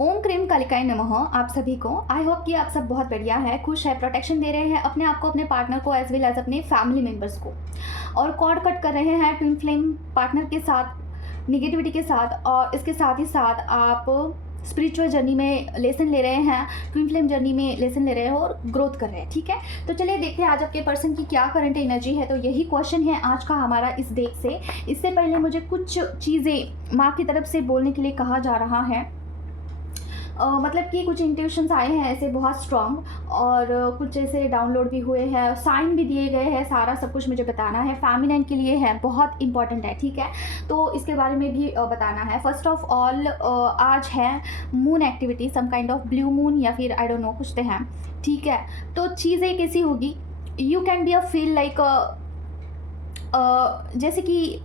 ओम cream कालिकाय नमः आप सभी को। आई होप कि आप सब बहुत बढ़िया है, खुश है, प्रोटेक्शन दे रहे हैं अपने आप को, अपने पार्टनर को, एज वेल एज अपने फैमिली मेम्बर्स को, और कॉर्ड कट कर रहे हैं ट्विन फ्लेम पार्टनर के साथ, निगेटिविटी के साथ, और इसके साथ ही साथ आप स्पिरिचुअल जर्नी में लेसन ले रहे हैं, ट्विन फ्लेम जर्नी में लेसन ले रहे हैं और ग्रोथ कर रहे हैं। ठीक है, तो चलिए देखते हैं आज आपके पर्सन की क्या करंट एनर्जी है। तो यही क्वेश्चन है आज का हमारा इस डेक से। इससे पहले मुझे कुछ चीज़ें माँ की तरफ से बोलने के लिए कहा जा रहा है। मतलब कि कुछ इंट्यूशंस आए हैं ऐसे बहुत स्ट्रॉन्ग, और कुछ ऐसे डाउनलोड भी हुए हैं, साइन भी दिए गए हैं, सारा सब कुछ मुझे बताना है। फेमिनिन के लिए है, बहुत इंपॉर्टेंट है। ठीक है, तो इसके बारे में भी बताना है। फर्स्ट ऑफ ऑल आज है moon activity, some kind of blue moon या फिर आई डोंट नो, कुछ तो है। ठीक है, तो चीज़ें कैसी होगी, you can be a feel like जैसे कि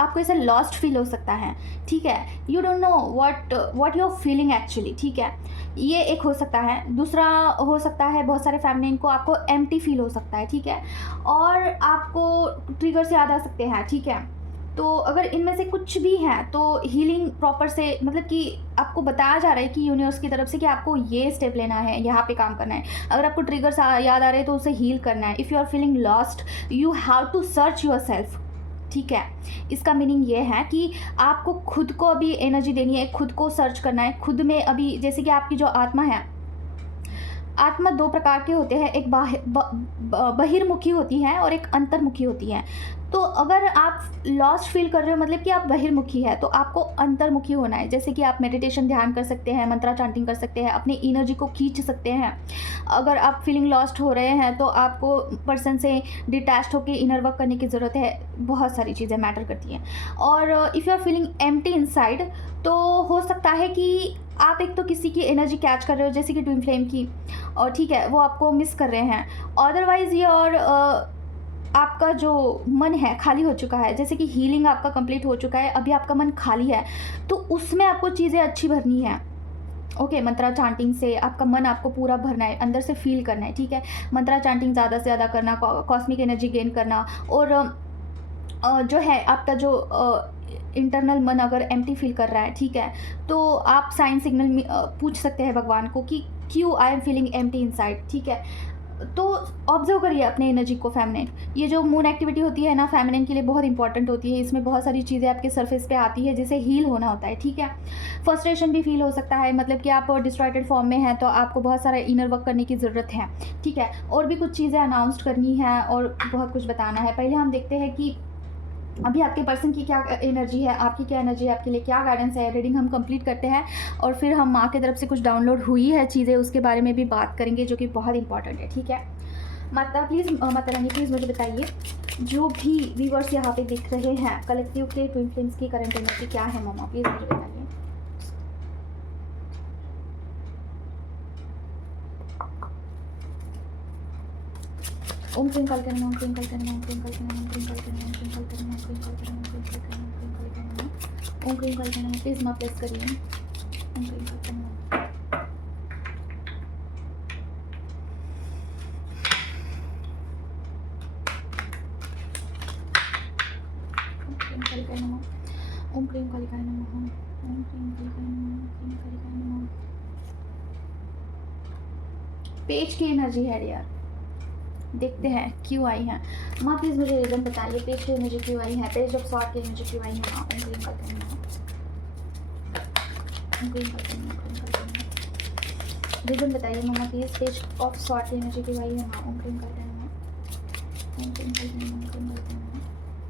आपको ऐसा लॉस्ट फील हो सकता है। ठीक है, you don't know what you are feeling actually. ठीक है, ये एक हो सकता है। दूसरा हो सकता है बहुत सारे फेमिनिन को आपको एम्प्टी फील हो सकता है। ठीक है, और आपको ट्रिगर्स याद आ सकते हैं। ठीक है, तो अगर इनमें से कुछ भी है तो हीलिंग प्रॉपर से, मतलब कि आपको बताया जा रहा है कि यूनिवर्स की तरफ से कि आपको ये स्टेप लेना है, यहाँ पे काम करना है। अगर आपको ट्रिगर्स याद आ रहे हैं तो उसे हील करना है। If you are feeling lost, you have to search yourself. ठीक है, इसका मीनिंग ये है कि आपको खुद को अभी एनर्जी देनी है, खुद को सर्च करना है, खुद में अभी, जैसे कि आपकी जो आत्मा है, आत्मा दो प्रकार के होते हैं, एक बहिर्मुखी होती है और एक अंतर्मुखी होती है। तो अगर आप लॉस्ट फील कर रहे हो, मतलब कि आप बहिर्मुखी है, तो आपको अंतर्मुखी होना है। जैसे कि आप मेडिटेशन ध्यान कर सकते हैं, मंत्रा चांटिंग कर सकते हैं, अपनी एनर्जी को खींच सकते हैं। अगर आप फीलिंग लॉस्ट हो रहे हैं तो आपको पर्सन से डिटैच्ड होकर इनर वर्क करने की ज़रूरत है। बहुत सारी चीज़ें मैटर करती हैं। और if you are feeling empty inside, तो हो सकता है कि आप एक तो किसी की एनर्जी कैच कर रहे हो, जैसे कि ट्विन फ्लेम की, और ठीक है, वो आपको मिस कर रहे हैं। अदरवाइज़ ये, और आपका जो मन है खाली हो चुका है, जैसे कि हीलिंग आपका कंप्लीट हो चुका है, अभी आपका मन खाली है, तो उसमें आपको चीज़ें अच्छी भरनी है। ओके, मंत्रा चांटिंग से आपका मन आपको पूरा भरना है, अंदर से फील करना है। ठीक है, मंत्रा चांटिंग ज़्यादा से ज़्यादा करना, कॉस्मिक एनर्जी गेन करना, और जो है आपका जो इंटरनल मन अगर एम्प्टी फील कर रहा है, ठीक है, तो आप साइन सिग्नल पूछ सकते हैं भगवान को कि क्यों I am feeling empty inside. ठीक है, तो ऑब्जर्व करिए अपने एनर्जी को। फेमिनिन, ये जो मून एक्टिविटी होती है ना, फेमिनिन के लिए बहुत इंपॉर्टेंट होती है। इसमें बहुत सारी चीज़ें आपके सरफेस पे आती है जिसे हील होना होता है। ठीक है, फ्रस्ट्रेशन भी फील हो सकता है, मतलब कि आप डिस्ट्रॉयटेड फॉर्म में हैं तो आपको बहुत सारा इनर वर्क करने की ज़रूरत है। ठीक है, और भी कुछ चीज़ें अनाउंस करनी है और बहुत कुछ बताना है। पहले हम देखते हैं कि अभी आपके पर्सन की क्या एनर्जी है, आपकी क्या एनर्जी है, आपके लिए क्या गाइडेंस है। रीडिंग हम कंप्लीट करते हैं और फिर हम माँ की तरफ से कुछ डाउनलोड हुई है चीज़ें, उसके बारे में भी बात करेंगे, जो कि बहुत इंपॉर्टेंट है। ठीक है, माता प्लीज़, माता रानी प्लीज़ मुझे बताइए, जो भी व्यूअर्स यहाँ पे दिख रहे हैं, कलेक्टिव के ट्विन फ्लेम्स की करंट एनर्जी क्या है मामा, प्लीज़ मुझे बताइए। ओम क्रीम कालिकाय नमः, ओम क्रीम कालिकाय नमः, ओम क्रीम कालिकाय नमः, ओम क्रीम कालिकाय नमः, ओम क्रीम कालिकाय नमः, ओम क्रीम कालिकाय नमः, ओम क्रीम कालिकाय नमः, ओम क्रीम कालिकाय नमः, प्लीज़ माँ प्लेस करिए। ओम क्रीम कालिकाय नमः, ओम क्रीम कालिकाय नमः, ओम क्रीम कालिकाय नमः, ओम क्रीम कालिकाय नमः, ओम क्रीम कालिकाय नमः। पेज की एनर्जी है यार, देखते हैं क्यों आई है। माँ प्लीज़ मुझे रीज़न बताइए, पेज की एनर्जी क्यों आई है, पेज ऑफ सॉर्ड की एनर्जी क्यों आई है। माँ ओम क्रीम कालिकाय नमः, ओम क्रीम कालिकाय नमः, ओम क्रीम कालिकाय नमः। रीज़न बताइए मामा प्लीज़, पेज ऑफ सॉर्ड की एनर्जी क्यों आई है। माँ ओम क्रीम कालिकाय नमः, ओम क्रीम कालिकाय नमः, ओम क्रीम कालिकाय नमः।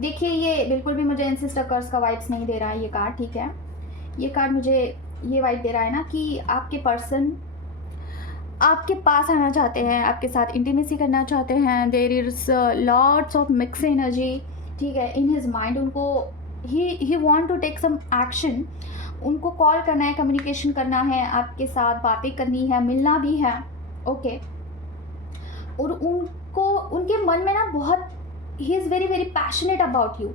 देखिए, ये बिल्कुल भी मुझे एंसेस्टर कर्स का वाइब्स नहीं दे रहा है ये कार्ड। ठीक है, ये कार्ड मुझे ये वाइब दे रहा है ना कि आपके पर्सन आपके पास आना चाहते हैं, आपके साथ इंटीमेसी करना चाहते हैं। There is lots of mix energy. ठीक है, इन हिज माइंड उनको ही want to take some action. उनको कॉल करना है, कम्युनिकेशन करना है, आपके साथ बातें करनी है, मिलना भी है। ओके, और उनको उनके मन में ना बहुत, he is very very passionate about you.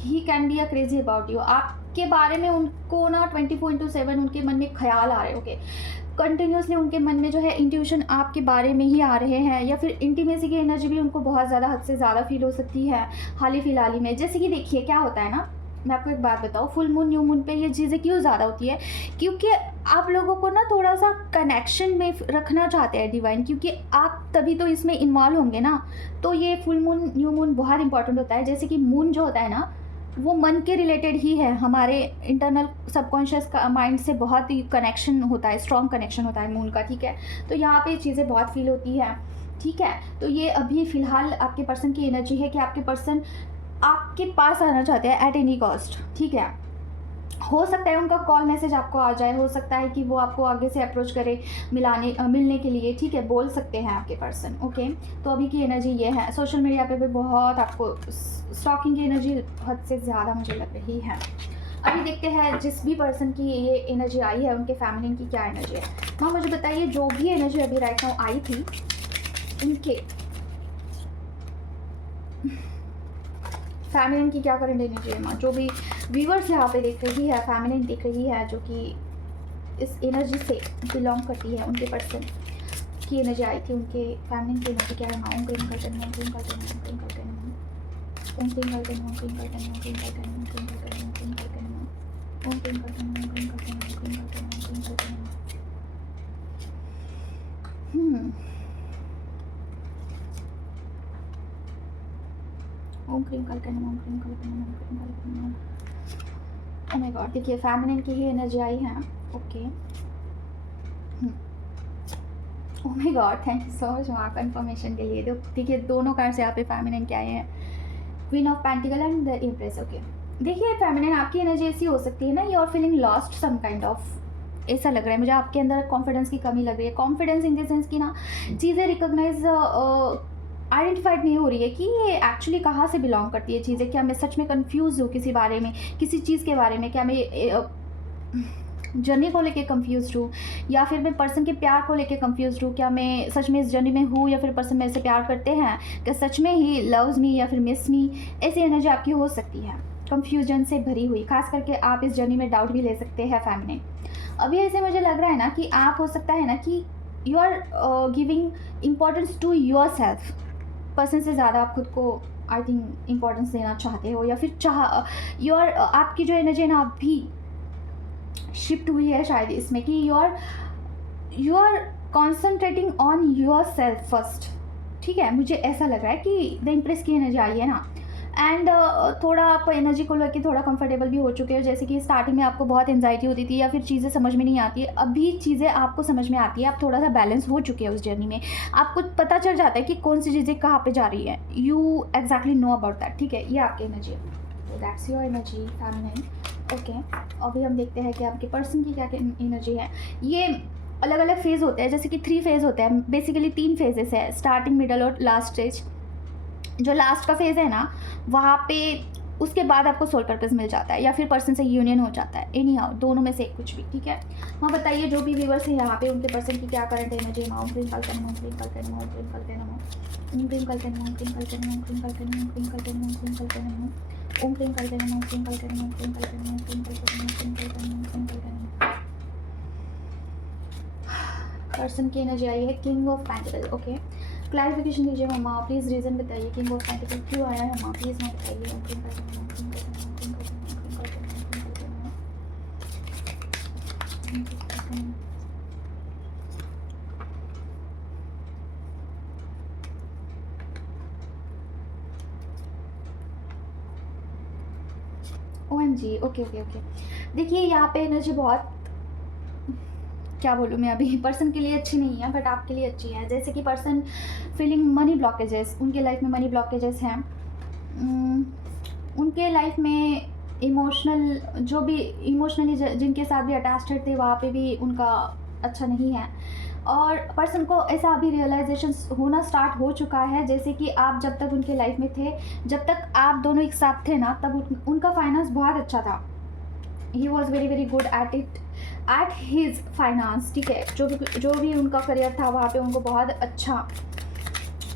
He can be a crazy about you. आपके बारे में उनको ना 24/7 उनके मन में ख्याल आ रहे होंगे, कंटिन्यूसली उनके मन में जो है इंट्यूशन आपके बारे में ही आ रहे हैं, या फिर इंटीमेसी की एनर्जी भी उनको बहुत ज़्यादा, हद से ज़्यादा फील हो सकती है हाल ही फिलहाल ही में। जैसे कि देखिए क्या होता है ना, मैं आपको एक बात बताऊँ, फुल मून न्यू मून पे ये चीज़ें क्यों ज़्यादा होती है, क्योंकि आप लोगों को ना थोड़ा सा कनेक्शन में रखना चाहते हैं डिवाइन, क्योंकि आप तभी तो इसमें इन्वॉल्व होंगे ना। तो ये फुल मून न्यू मून बहुत इंपॉर्टेंट होता है। जैसे कि मून जो होता है ना, वो मन के रिलेटेड ही है, हमारे इंटरनल सबकॉन्शियस का माइंड से बहुत ही कनेक्शन होता है, स्ट्रॉन्ग कनेक्शन होता है मून का, ठीक है। तो यहाँ पे चीज़ें बहुत फील होती है, ठीक है। तो ये अभी फ़िलहाल आपके पर्सन की एनर्जी है कि आपके पर्सन आपके पास आना चाहते हैं एट एनी कॉस्ट, ठीक है। हो सकता है उनका कॉल मैसेज आपको आ जाए, हो सकता है कि वो आपको आगे से अप्रोच करे मिलने के लिए, ठीक है, बोल सकते हैं आपके पर्सन, ओके। तो अभी की एनर्जी ये है। सोशल मीडिया पे भी बहुत आपको स्टॉकिंग की एनर्जी हद से ज़्यादा मुझे लग रही है। अभी देखते हैं जिस भी पर्सन की ये एनर्जी आई है उनके फैमिली की क्या एनर्जी है। हाँ, मुझे बताइए जो भी एनर्जी अभी राइट नाउ आई थी उनके फैमिलिन की क्या करंट एनर्जी है माँ। जो भी व्यूवर्स यहाँ पे देख रही है, फैमिलिन देख रही है जो कि इस एनर्जी से बिलोंग करती है, उनके पर्सन की एनर्जी आई थी, उनके फैमिलिन की एनर्जी क्या है माँ। ओम क्रीम कल्कन ओम क्रीम कल्कन ओम क्रीम कल्कन। ओह माय गॉड, देखिए फैमिलिन की ही एनर्जी आई है, okay. Oh my God, thank you so much वहाँ कंफर्मेशन के लिए। देखिए दोनों कार्ड से यहाँ पे फैमिलिन के आए हैं, queen of pentacles and the empress, okay. देखिए फैमिलिन आपकी एनर्जी ऐसी हो सकती है ना, you are feeling lost some kind of, ऐसा लग रहा है मुझे आपके अंदर कॉन्फिडेंस की कमी लग रही है। कॉन्फिडेंस इन द सेंस कि ना चीज़ें रिकॉग्नाइज आइडेंटिफाइड नहीं हो रही है कि ये एक्चुअली कहाँ से बिलोंग करती है चीज़ें। क्या मैं सच में कंफ्यूज हूँ किसी बारे में, किसी चीज़ के बारे में? क्या मैं जर्नी को लेके कंफ्यूज हूँ, या फिर मैं पर्सन के प्यार को लेके कंफ्यूज हूँ? क्या मैं सच में इस जर्नी में हूँ, या फिर पर्सन मेरे से प्यार करते हैं? क्या सच में ही लव्स मी या फिर मिस मी? ऐसी एनर्जी आपकी हो सकती है, कंफ्यूजन से भरी हुई। खास करके आप इस जर्नी में डाउट भी ले सकते हैं फैमिली। अभी ऐसे मुझे लग रहा है ना कि आप, हो सकता है ना कि you are giving importance to yourself. Person से ज़्यादा आप खुद को आई थिंक इम्पोर्टेंस देना चाहते हो, या फिर आपकी जो एनर्जी है ना अभी शिफ्ट हुई है शायद इसमें कि you are concentrating on yourself first, ठीक है। मुझे ऐसा लग रहा है कि द इम्प्रेस की एनर्जी आई है ना, एंड थोड़ा आप एनर्जी को लेकर थोड़ा कंफर्टेबल भी हो चुके हो। जैसे कि स्टार्टिंग में आपको बहुत एंजाइटी होती थी, या फिर चीज़ें समझ में नहीं आती है, अभी चीज़ें आपको समझ में आती है। आप थोड़ा सा बैलेंस हो चुके हैं उस जर्नी में, आपको पता चल जाता है कि कौन सी चीज़ें कहाँ पे जा रही है। You exactly know about that, ठीक है। ये आपकी एनर्जी है, तो that's your energy family, okay. अभी हम देखते हैं कि आपके पर्सन की क्या एनर्जी है। ये अलग अलग फेज़ होते हैं, जैसे कि 3 फेज़ होते हैं, बेसिकली 3 फेजेस है, स्टार्टिंग, मिडल और लास्ट स्टेज। जो लास्ट का फेज़ है ना, वहाँ पे उसके बाद आपको सोल पर्पस मिल जाता है, या फिर पर्सन से यूनियन हो जाता है, एनी हाउ दोनों में से कुछ भी, ठीक है। हाँ, बताइए जो भी व्यूवर्स है यहाँ पे उनके पर्सन की क्या करंट एनर्जी है। ओम क्रीम कल्कन ओम क्रीम कल्कन ओम क्रीम कल्कन ओम क्रीम कल्कन ओम क्रीम कल्कन ओम क्रीम कल्कन ओम क्रीम कल्कन ओम क्रीम कल्कन ओम क्रीम कल्कन ओम क्रीम कल्कन ओम क्रीम कल्कन ओम क्रीम कल्कन ओम क्रीम कल्कन ओम क्रीम कल्कन। पर्सन की एनर्जी आई है king of pentacle, okay. Clarification दीजिए मम्मा प्लीज़, रीज़न बताइए किंग ऑफ पेंटिकल क्यों आया है मम्मा, प्लीज़ मैं बताइए। ओम क्रीम कल्कन ओम क्रीम कल्कन ओम क्रीम कल्कन ओम क्रीम कल्कन ओम क्रीम कल्कन। OMG, okay okay okay. देखिए यहाँ पे एनर्जी बहुत, क्या बोलूँ मैं, अभी पर्सन के लिए अच्छी नहीं है बट आपके लिए अच्छी है। जैसे कि पर्सन फीलिंग मनी ब्लॉकेजेस, उनके लाइफ में मनी ब्लॉकेजेस हैं। उनके लाइफ में इमोशनल, जो भी इमोशनली जिनके साथ भी अटैच्ड थे वहाँ पे भी उनका अच्छा नहीं है। और पर्सन को ऐसा अभी रियलाइजेशन होना स्टार्ट हो चुका है, जैसे कि आप जब तक उनके लाइफ में थे, जब तक आप दोनों एक साथ थे ना, तब उनका फाइनेंस बहुत अच्छा था। He was very very good at it, at his finance, ठीक है। जो भी उनका करियर था वहाँ पे उनको बहुत अच्छा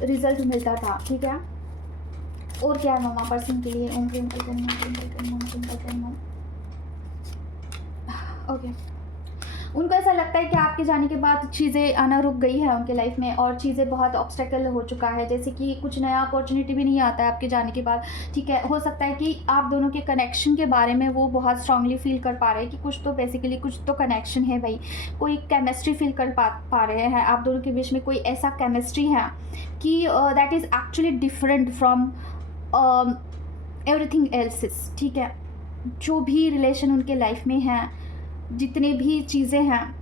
रिजल्ट मिलता था, ठीक है। और क्या है मम्मा पर्सन के लिए? ओम क्रीम कल्कन ओम क्रीम कल्कन ओम क्रीम कल्कन ओम। ओके, उनको ऐसा लगता है कि आपके जाने के बाद चीज़ें आना रुक गई है उनके लाइफ में, और चीज़ें बहुत ऑब्स्टेकल हो चुका है, जैसे कि कुछ नया अपॉर्चुनिटी भी नहीं आता है आपके जाने के बाद, ठीक है। हो सकता है कि आप दोनों के कनेक्शन के बारे में वो बहुत स्ट्रांगली फील कर पा रहे हैं कि कुछ तो बेसिकली कुछ तो कनेक्शन है भाई, कोई केमिस्ट्री फील कर पा रहे हैं आप दोनों के बीच में, कोई ऐसा केमिस्ट्री है कि that is actually different from everything else's, ठीक है। जो भी रिलेशन उनके लाइफ में है, जितने भी चीज़ें हैं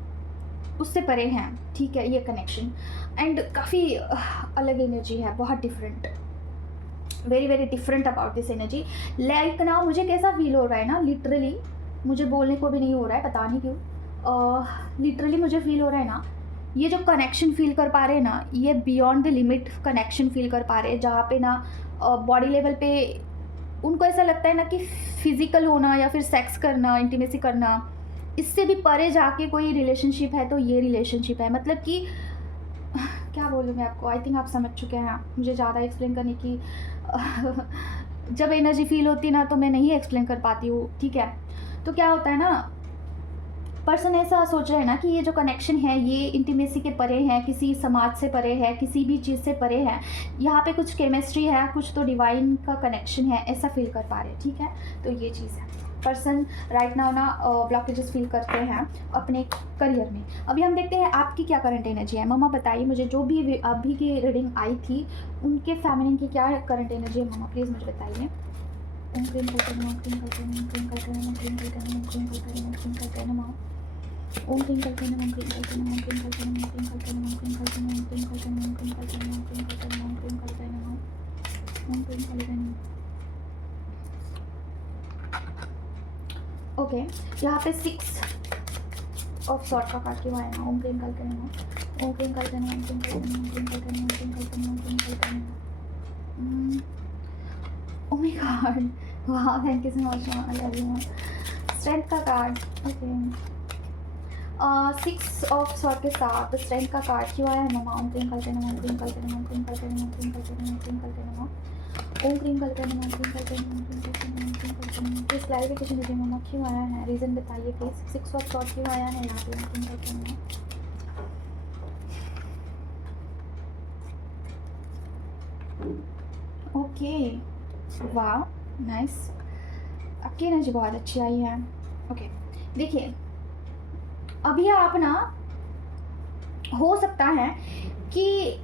उससे परे हैं, ठीक है, ये कनेक्शन। एंड काफ़ी अलग एनर्जी है, बहुत different, very very different about this energy. Like ना मुझे कैसा फील हो रहा है ना, लिटरली मुझे बोलने को भी नहीं हो रहा है, पता नहीं क्यों, लिटरली मुझे फील हो रहा है ना, ये जो कनेक्शन फील कर पा रहे हैं ना, ये beyond the limit connection feel कर पा रहे हैं, जहाँ पे ना बॉडी लेवल पे उनको ऐसा लगता है ना कि फिजिकल होना या फिर सेक्स करना, इंटीमेसी करना, इससे भी परे जाके कोई रिलेशनशिप है तो ये रिलेशनशिप है। मतलब कि क्या बोलूँ मैं आपको, आई थिंक आप समझ चुके हैं, मुझे ज़्यादा एक्सप्लेन करने की जब एनर्जी फील होती है ना तो मैं नहीं एक्सप्लेन कर पाती हूँ, ठीक है। तो क्या होता है ना, पर्सन ऐसा सोच रहे हैं ना कि ये जो कनेक्शन है ये इंटीमेसी के परे है, किसी समाज से परे है, किसी भी चीज़ से परे है, यहाँ पे कुछ केमिस्ट्री है, कुछ तो डिवाइन का कनेक्शन है, ऐसा फील कर पा रहे हैं, ठीक है। तो ये चीज़ है, पर्सन राइट नाउ ना ब्लॉकेजेस फील करते हैं अपने करियर में। अभी हम देखते हैं आपकी क्या करंट एनर्जी है। मम्मा बताइए मुझे, जो भी अभी की रीडिंग आई थी उनके फैमिली की क्या करंट एनर्जी है, मम्मा प्लीज़ मुझे बताइए। ओम क्रीम कल्कन ओम क्रीम कल्कन ओम क्रीम कल्कन ओम क्रीम कल्कन ओम क्रीम कल्कन ओम क्रीम कल्कन ओम क्रीम कल्कन ओम क्रीम कल्कन ओम क्रीम कल्कन ओम क्रीम कल्कन ओम क्रीम कल्कन ओम क्रीम कल्कन ओम क्रीम कल्कन ओम क्रीम कल्कन ओम क्रीम कल्कन ओम क्रीम कल्कन। ओके, यहाँ पे 6 ऑफ सॉर्ड का कार्ड क्यों आया ना? ओम क्रीम कल्कन ओम क्रीम कल्कन ओम क्रीम कल्कन ओम क्रीम कल्कन ओम क्रीम कल्कन ओम क्रीम कल्कन। ओह माय गॉड, वाह, thank you so much, I love you. Strength का कार्ड, ओके, 6 ऑफ सॉर्ड के साथ स्ट्रेंथ का कार्ड क्यों आया है मम्मा? ओम क्रीम कल्कन ओम क्रीम कल्कन ओम क्रीम कल्कन ओम क्रीम कल्कन ओम क्रीम कल्कन ओम क्रीम कल्कन ओम क्रीम कल्कन ओम क्रीम कल्कन ओम क्रीम कल्कन। प्लीज़ क्लैरिफिकेशन दीजिए मम्मा, क्यों आया है, रीज़न बताइए प्लीज़। 6 ऑफ सॉर्ड क्यों आया है यहाँ पे ओम क्रीम कल्कन में? ओके, वाह, नाइस, आपकी एनर्जी बहुत अच्छी आई है। ओके, देखिए अभी आप ना, हो सकता है कि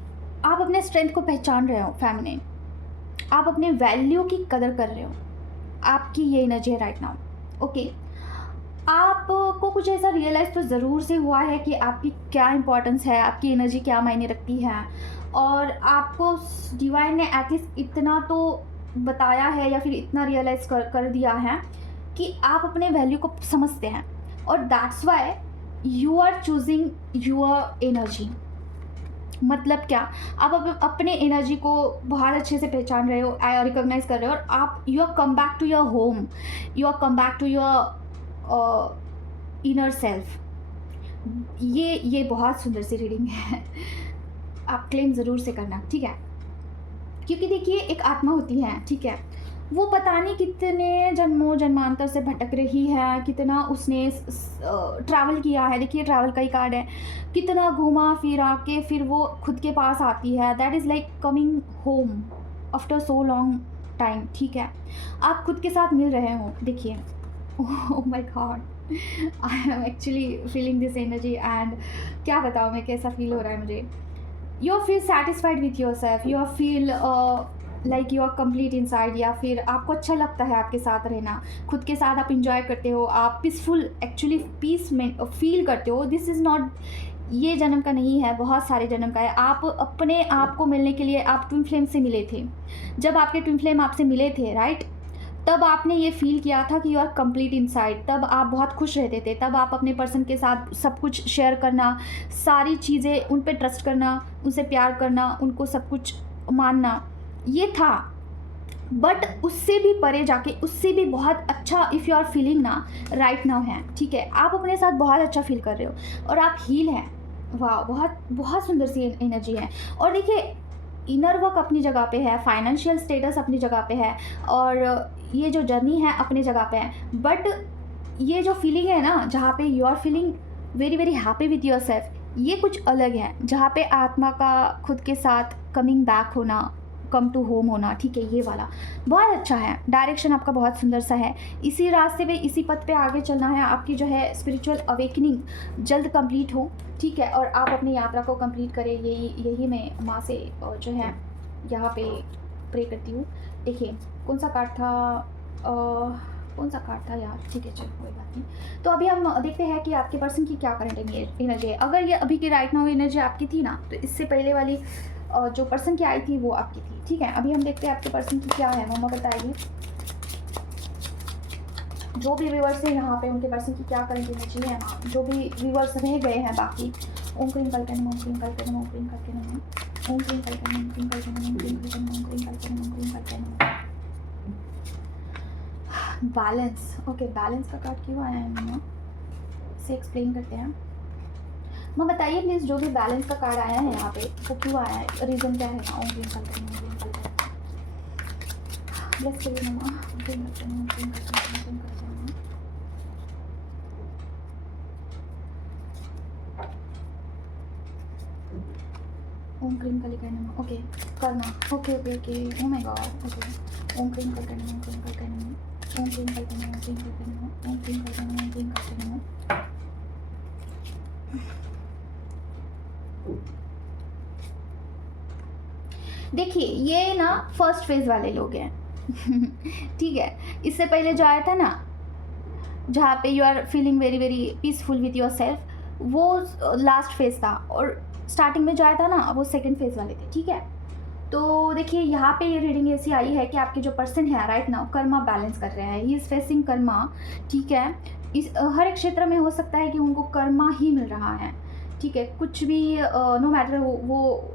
आप अपने स्ट्रेंथ को पहचान रहे हो फैमिली, आप अपने वैल्यू की कदर कर रहे हो, आपकी ये एनर्जी है राइट नाउ। ओके, आपको कुछ ऐसा रियलाइज़ तो ज़रूर से हुआ है कि आपकी क्या इंपॉर्टेंस है, आपकी एनर्जी क्या मायने रखती है, और आपको डिवाइन ने एटलीस्ट इतना तो बताया है या फिर इतना रियलाइज़ कर दिया है कि आप अपने वैल्यू को समझते हैं, और that's why you are choosing your energy. मतलब क्या, आप अपने एनर्जी को बहुत अच्छे से पहचान रहे हो, रिकॉग्नाइज कर रहे हो, और आप you are come back to your home, you are come back to your inner self. ये बहुत सुंदर सी रीडिंग है, आप क्लेम ज़रूर से करना, ठीक है। क्योंकि देखिए एक आत्मा होती है, ठीक है, वो पता नहीं कितने जन्मों जन्मांतर से भटक रही है, कितना उसने ट्रैवल किया है। देखिए ट्रैवल का ही कार्ड है, कितना घूमा फिरा के फिर वो खुद के पास आती है। That is like coming home after so long time, ठीक है। आप खुद के साथ मिल रहे हो, देखिए, oh my god, I am actually feeling this energy, and क्या बताऊँ मैं कैसा फील हो रहा है मुझे। You feel satisfied with yourself, you feel like you are complete inside, या फिर आपको अच्छा लगता है आपके साथ रहना, खुद के साथ आप इंजॉय करते हो, आप पीसफुल, एक्चुअली पीस में फील करते हो। दिस इज़ नॉट, ये जन्म का नहीं है, बहुत सारे जन्म का है। आप अपने आप को मिलने के लिए आप ट्विन फ्लेम से मिले थे, जब आपके ट्विन फ्लेम आपसे मिले थे राइट, तब आपने ये फील किया था कि यू आर कंप्लीट इनसाइड, तब आप बहुत खुश रहते थे, तब आप अपने पर्सन के साथ सब कुछ शेयर करना, सारी चीज़ें उन पे ट्रस्ट करना, उनसे प्यार करना, उनको सब कुछ मानना, ये था। बट उससे भी परे जाके, उससे भी बहुत अच्छा इफ़ यू आर फीलिंग ना राइट नाउ है, ठीक है, आप अपने साथ बहुत अच्छा फील कर रहे हो और आप हील हैं। वाह, बहुत बहुत सुंदर सी एनर्जी है। और देखिए इनर वर्क अपनी जगह पे है, फाइनेंशियल स्टेटस अपनी जगह पे है, और ये जो जर्नी है अपनी जगह पे है। बट ये जो फीलिंग है ना, जहाँ पे you are feeling very very happy with yourself, ये कुछ अलग है, जहाँ पे आत्मा का खुद के साथ कमिंग बैक होना, कम टू होम होना, ठीक है, ये वाला बहुत अच्छा है। डायरेक्शन आपका बहुत सुंदर सा है, इसी रास्ते पे, इसी पथ पे आगे चलना है। आपकी जो है स्पिरिचुअल अवेकनिंग जल्द कंप्लीट हो, ठीक है, और आप अपनी यात्रा को कंप्लीट करें, यही मैं माँ से जो है यहाँ पे प्रे करती हूँ। देखिए कौन सा कार्ड था, कौन सा कार्ड था यार, ठीक है चलो कोई बात नहीं। तो अभी हम देखते हैं कि आपके पर्सन की क्या करंट एनर्जी है। अगर ये अभी की राइट नाउ एनर्जी आपकी थी ना, तो इससे पहले वाली जो पर्सन की आई थी वो आपकी थी, ठीक है। अभी हम देखते हैं आपके पर्सन की क्या है, मम्मा बताइए। जो भी व्यूवर्स है यहाँ पे, उनके पर्सन की क्या करंट एनर्जी है, जो भी व्यूवर्स रह गए हैं बाकी, ओम क्रीम कल्कन, ओम क्रीम कल्कन, ओम क्रीम कल्कन, ओम क्रीम कल्कन, ओम क्रीम कल्कन, ओम क्रीम कल्कन, ओम क्रीम कल्कन, ओम क्रीम कल्कन। बैलेंस, ओके, बैलेंस का कार्ड क्यों आया है मम्मा, से एक्सप्लेन करते हैं। माँ बताइए प्लीज़, जो भी बैलेंस का कार्ड आया है यहाँ पे वो क्यों आया है, रीज़न क्या है। ओम क्रीम कल्कन, ओम क्रीम कल्कन, ब्लेस करिए मम्मा, ओम क्रीम कल्कन, ओम क्रीम कल्कन, ओम क्रीम कल्कन। ओम क्रीम कलिका नमः, ओके, करना, okay okay okay, oh my God, okay, ओम क्रीम कल्कन, ओम क्रीम कल्कन, ओम क्रीम कल्कन, ओम क्रीम कल्कन, ओम क्रीम कल्कन, ओम क्रीम कल्कन। देखिए ये ना फर्स्ट फेज वाले लोग हैं ठीक है, इससे पहले जो आया था ना, जहाँ पे you are feeling very very peaceful with yourself, वो लास्ट फेज था, और स्टार्टिंग में जो आया था ना वो सेकंड फेज वाले थे, ठीक है। तो देखिए यहाँ पे ये रीडिंग ऐसी आई है कि आपके जो पर्सन है राइट नाउ कर्मा बैलेंस कर रहे हैं, ही इज़ फेसिंग कर्मा, ठीक है। इस हर एक क्षेत्र में हो सकता है कि उनको कर्मा ही मिल रहा है, ठीक है, कुछ भी नो मैटर हो, वो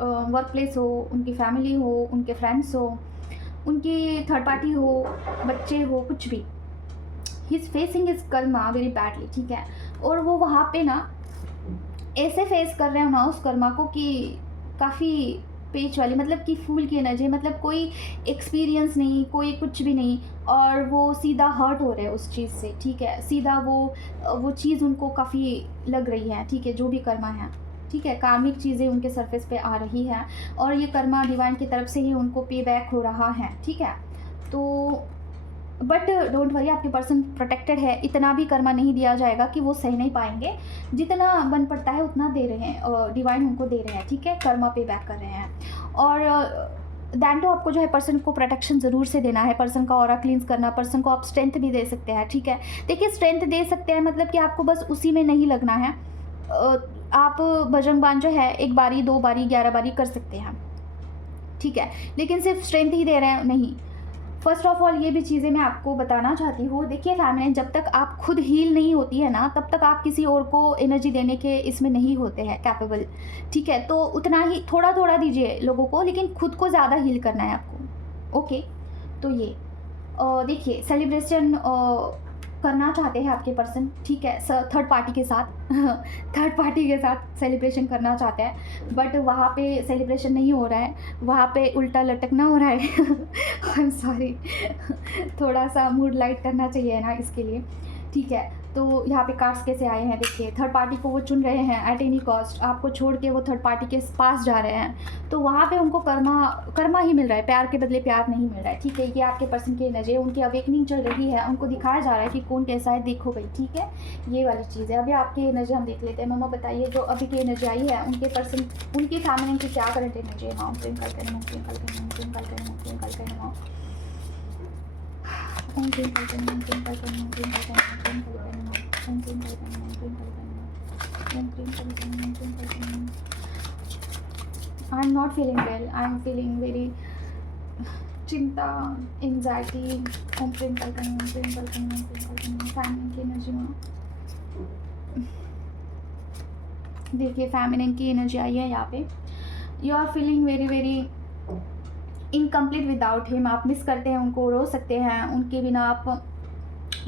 वर्क प्लेस हो, उनकी फैमिली हो, उनके फ्रेंड्स हो, उनकी थर्ड पार्टी हो, बच्चे हो, कुछ भी, he is facing is Karma very badly, ठीक है। और वो वहाँ पे ना ऐसे फेस कर रहे हो ना उस कर्मा को कि काफ़ी पेच वाली, मतलब कि फूल की एनर्जी, मतलब कोई एक्सपीरियंस नहीं, कोई कुछ भी नहीं, और वो सीधा हर्ट हो रहे हैं उस चीज़ से, ठीक है, सीधा वो चीज़ उनको काफ़ी लग रही है, ठीक है, जो भी कर्मा है, ठीक है, कार्मिक चीज़ें उनके सरफेस पे आ रही है, और ये कर्मा डिवाइन की तरफ से ही उनको पे बैक हो रहा है, ठीक है। तो बट डोंट वरी, आपके पर्सन प्रोटेक्टेड है, इतना भी कर्मा नहीं दिया जाएगा कि वो सह नहीं पाएंगे, जितना बन पड़ता है उतना दे रहे हैं, डिवाइन उनको दे रहे हैं, ठीक है, कर्मा पे बैक कर रहे हैं। और दैन तो आपको जो है पर्सन को प्रोटेक्शन ज़रूर से देना है, पर्सन का ऑरा क्लींस करना, पर्सन को आप स्ट्रेंथ भी दे सकते हैं, ठीक है। देखिए स्ट्रेंथ दे सकते हैं मतलब कि आपको बस उसी में नहीं लगना है, आप बजरंग बाण जो है 1 बारी 2 बारी 11 बारी कर सकते हैं, ठीक है, लेकिन सिर्फ स्ट्रेंथ ही दे रहे हैं नहीं। फर्स्ट ऑफ ऑल ये भी चीज़ें मैं आपको बताना चाहती हूँ, देखिए फैमिली, जब तक आप खुद हील नहीं होती है ना, तब तक आप किसी और को एनर्जी देने के इसमें नहीं होते हैं कैपेबल, ठीक है। तो उतना ही थोड़ा थोड़ा दीजिए लोगों को, लेकिन खुद को ज़्यादा हील करना है आपको, ओके। तो ये देखिए सेलिब्रेशन करना चाहते हैं आपके पर्सन, ठीक है, थर्ड पार्टी के साथ थर्ड पार्टी के साथ सेलिब्रेशन करना चाहते हैं, बट वहाँ पे सेलिब्रेशन नहीं हो रहा है, वहाँ पे उल्टा लटकना हो रहा है आई एम सॉरी थोड़ा सा मूड लाइट करना चाहिए ना इसके लिए, ठीक है। तो यहाँ पे कार्ड्स कैसे आए हैं, देखिए थर्ड पार्टी को वो चुन रहे हैं एट एनी कॉस्ट, आपको छोड़ के वो थर्ड पार्टी के पास जा रहे हैं, तो वहाँ पे उनको कर्मा ही मिल रहा है, प्यार के बदले प्यार नहीं मिल रहा है, ठीक है। ये आपके पर्सन की एनर्जी है, उनकी अवेकनिंग चल रही है, उनको दिखाया जा रहा है कि कौन कैसा है, देखो भाई, ठीक है, ये वाली चीज़ है। अभी आपकी एनर्जी हम देख लेते हैं। मम्मा बताइए जो अभी की एनर्जी आई है, उनके पर्सन, उनकी फैमिली की क्या करंट एनर्जी है। माउंट ट्विंकल करें, माउंट ट्विंकल करें, माउंट ट्विंकल करें, माउंट ट्विंकल करें, माउंट ट्विंकल करें, माउंट ट्विंकल करें, माउंट ट्विंकल करें, माउंट ट्विंकल करें, I am not feeling well. I am feeling very चिंता, एंजाइटी, ओम ट्विंकल करें, ओम ट्विंकल करें, ओम ट्विंकल करें, फैमिली की एनर्जी में देखिए फैमिली की एनर्जी आई है यहाँ पे। You are feeling very very incomplete without him, आप मिस करते हैं उनको, रो सकते हैं उनके बिना आप,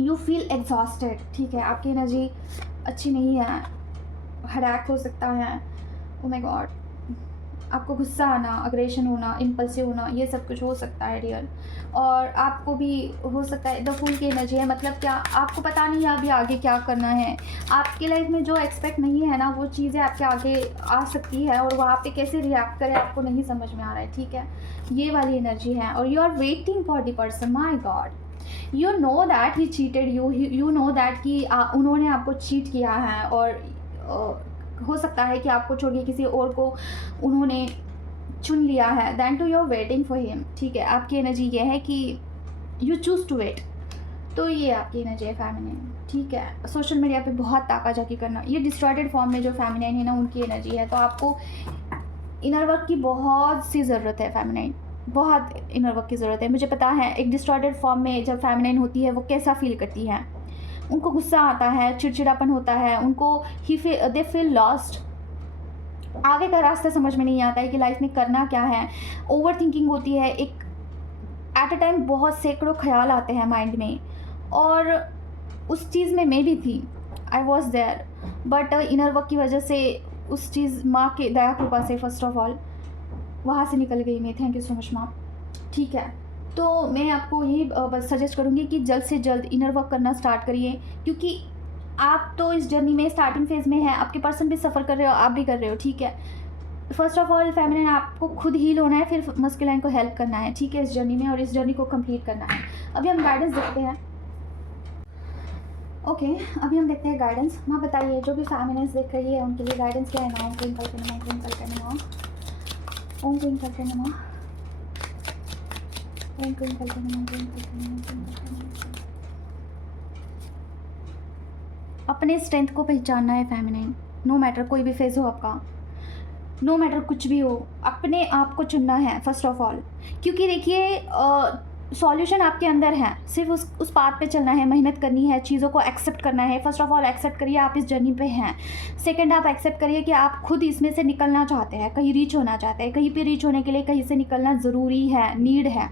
यू फील एग्जॉस्टेड, ठीक है, आपकी एनर्जी अच्छी नहीं है, हेडेक हो सकता है, ओ माय गॉड, आपको गुस्सा आना, अग्रेशन होना, इम्पल्सिव होना, ये सब कुछ हो सकता है डियर। और आपको भी हो सकता है द फूल की एनर्जी है, मतलब क्या आपको पता नहीं है अभी आगे क्या करना है। आपके लाइफ में जो एक्सपेक्ट नहीं है ना वो चीज़ें आपके आगे आ सकती है, और वहाँ पे कैसे रिएक्ट करें आपको नहीं समझ में आ रहा है, ठीक है। ये वाली एनर्जी है। और you are waiting for the person, my god. You know that he cheated you know that कि उन्होंने आपको चीट किया है, और हो सकता है कि आपको छोड़ के किसी और को उन्होंने चुन लिया है। Then too you're waiting for him, ठीक है। आपकी एनर्जी ये है कि यू चूज़ टू वेट। तो ये आपकी एनर्जी है फेमिनिन, ठीक है। सोशल मीडिया पे बहुत ताका-झाकी करना, ये डिस्टॉर्टेड फॉर्म में जो फेमिनिन है ना उनकी एनर्जी है। तो आपको इनर वर्क की बहुत सी ज़रूरत है फेमिनिन, बहुत इनर वर्क की ज़रूरत है। मुझे पता है एक डिस्टॉर्टेड फॉर्म में जब फेमिनिन होती है वो कैसा फील करती है। उनको गुस्सा आता है, चिड़चिड़ापन होता है, उनको दे फील लॉस्ट। आगे का रास्ता समझ में नहीं आता है कि लाइफ में करना क्या है। ओवर थिंकिंग होती है, एक एट अ टाइम बहुत सैकड़ों ख्याल आते हैं माइंड में, और उस चीज़ में मैं भी थी, I was there. But inner work की वजह से उस चीज़ माँ के दया कृपा से फर्स्ट ऑफ ऑल वहाँ से निकल गई मैं। थैंक यू सो मच माँ, ठीक है। तो मैं आपको यही बस सजेस्ट करूँगी कि जल्द से जल्द इनर वर्क करना स्टार्ट करिए, क्योंकि आप तो इस जर्नी में स्टार्टिंग फेज़ में है, आपके पर्सन भी सफ़र कर रहे हो, आप भी कर रहे हो, ठीक है। फर्स्ट ऑफ ऑल फेमिनिन आपको खुद हील होना है, फिर मस्कुलाइन को हेल्प करना है, ठीक है, इस जर्नी में, और इस जर्नी को कंप्लीट करना है। अभी हम गाइडेंस देखते हैं। ओके, अभी हम देखते हैं गाइडेंस। माँ बताइए जो भी फेमिनिन्स देख रही है उनके लिए गाइडेंस क्या है ना। ओम ट्विंकल के नमः, ट्विंकल के नमः, ओम ट्विंकल के नमः, ओम ट्विंकल के नमः, ट्विंकल के नमः, ट्विंकल के नमः। अपने स्ट्रेंथ को पहचानना है फेमिनिन, नो मैटर कोई भी फेज़ हो आपका, नो मैटर कुछ भी हो, अपने आप को चुनना है फर्स्ट ऑफ ऑल। क्योंकि देखिए सॉल्यूशन आपके अंदर है, सिर्फ उस पाथ पे चलना है, मेहनत करनी है, चीज़ों को एक्सेप्ट करना है। फर्स्ट ऑफ ऑल एक्सेप्ट करिए आप इस जर्नी पे हैं। सेकंड आप एक्सेप्ट करिए कि आप खुद इसमें से निकलना चाहते हैं, कहीं रीच होना चाहते हैं। कहीं पे रीच होने के लिए कहीं से निकलना ज़रूरी है, नीड है,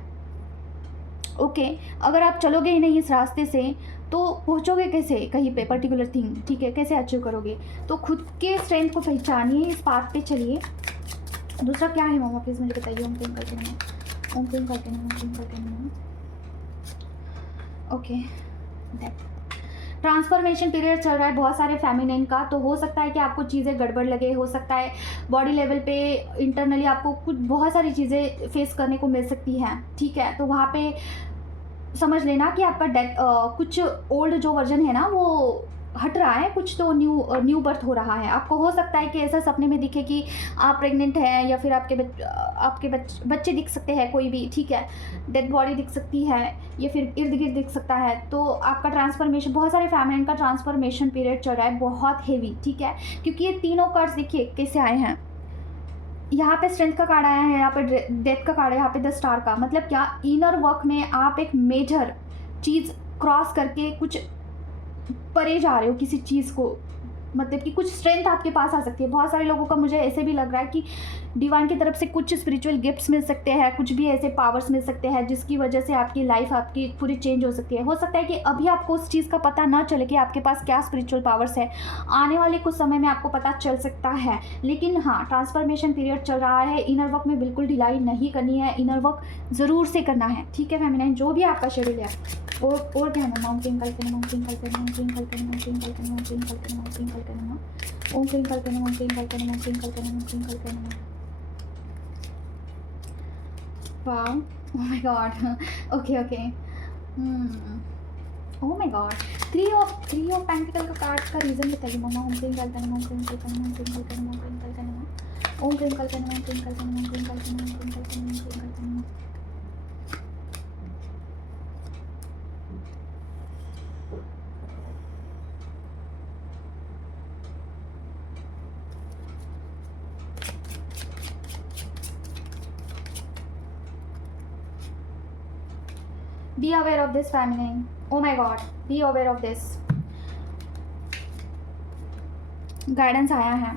ओके। अगर आप चलोगे ही नहीं इस रास्ते से तो पहुँचोगे कैसे कहीं पे पर्टिकुलर थिंग, ठीक है, कैसे अचीव करोगे। तो खुद के स्ट्रेंथ को पहचानिए, इस पाथ पे चलिए। दूसरा क्या है मामा प्लीज़ मुझे बताइए। ओम ट्विंकल के नमः, ओम ट्विंकल के नमः, ट्विंकल के नमः। ओके, ट्रांसफॉर्मेशन पीरियड चल रहा है बहुत सारे फेमिनिन का। तो हो सकता है कि आपको चीज़ें गड़बड़ लगे, हो सकता है बॉडी लेवल पे इंटरनली आपको कुछ बहुत सारी चीज़ें फेस करने को मिल सकती हैं, ठीक है। तो वहाँ पे समझ लेना कि आपका कुछ ओल्ड जो वर्जन है ना वो हट रहा है, कुछ तो न्यू बर्थ हो रहा है। आपको हो सकता है कि ऐसा सपने में दिखे कि आप प्रेग्नेंट हैं, या फिर आपके बच्चे दिख सकते हैं कोई भी, ठीक है, डेड बॉडी दिख सकती है, या फिर इर्द गिर्द दिख सकता है। तो आपका ट्रांसफॉर्मेशन, बहुत सारे फेमिनिन का ट्रांसफॉर्मेशन पीरियड चल रहा है बहुत हेवी, ठीक है। क्योंकि ये तीनों कार्ड्स देखिए कैसे आए हैं। यहाँ पे स्ट्रेंथ का कार्ड आया है, यहाँ पे डेथ का कार्ड है, यहाँ पे द स्टार का। मतलब क्या, इनर वर्क में आप एक मेजर चीज़ क्रॉस करके कुछ परे जा रहे हो किसी चीज़ को, मतलब कि कुछ स्ट्रेंथ आपके पास आ सकती है। बहुत सारे लोगों का मुझे ऐसे भी लग रहा है कि डिवाइन की तरफ से कुछ स्पिरिचुअल गिफ्ट्स मिल सकते हैं, कुछ भी ऐसे पावर्स मिल सकते हैं जिसकी वजह से आपकी लाइफ आपकी पूरी चेंज हो सकती है। हो सकता है कि अभी आपको उस चीज़ का पता ना चले कि आपके पास क्या स्पिरिचुअल पावर्स है, आने वाले कुछ समय में आपको पता चल सकता है। लेकिन हाँ, ट्रांसफॉर्मेशन पीरियड चल रहा है, इनर वर्क में बिल्कुल ढिलाई नहीं करनी है, इनर वर्क ज़रूर से करना है, ठीक है फेमिनिन, जो भी आपका शेड्यूल है। और क्या है ओम ट्विंकल के नमः, ट्विंकल के नमः, ट्विंकल के नमः, ट्विंकल के नमः, ट्विंकल के नमः, ट्विंकल के नमः, ओम ट्विंकल के नमः, ट्विंकल के नमः, ट्विंकल के नमः, ट्विंकल के नमः। Wow, oh my God, okay okay, oh my God. Three of pentacle का कार्ड का रीज़न बताइए मम्मा। ओम ट्विंकल के नमः, ट्विंकल के नमः, ट्विंकल के नमः, ट्विंकल के नमः, ओम ट्विंकल के नमः, ट्विंकल के नमः, ट्विंकल के नमः, ट्विंकल के नमः, ट्विंकल के नमः। Be aware of this feminine. Oh my god, be aware of this. Guidance आया है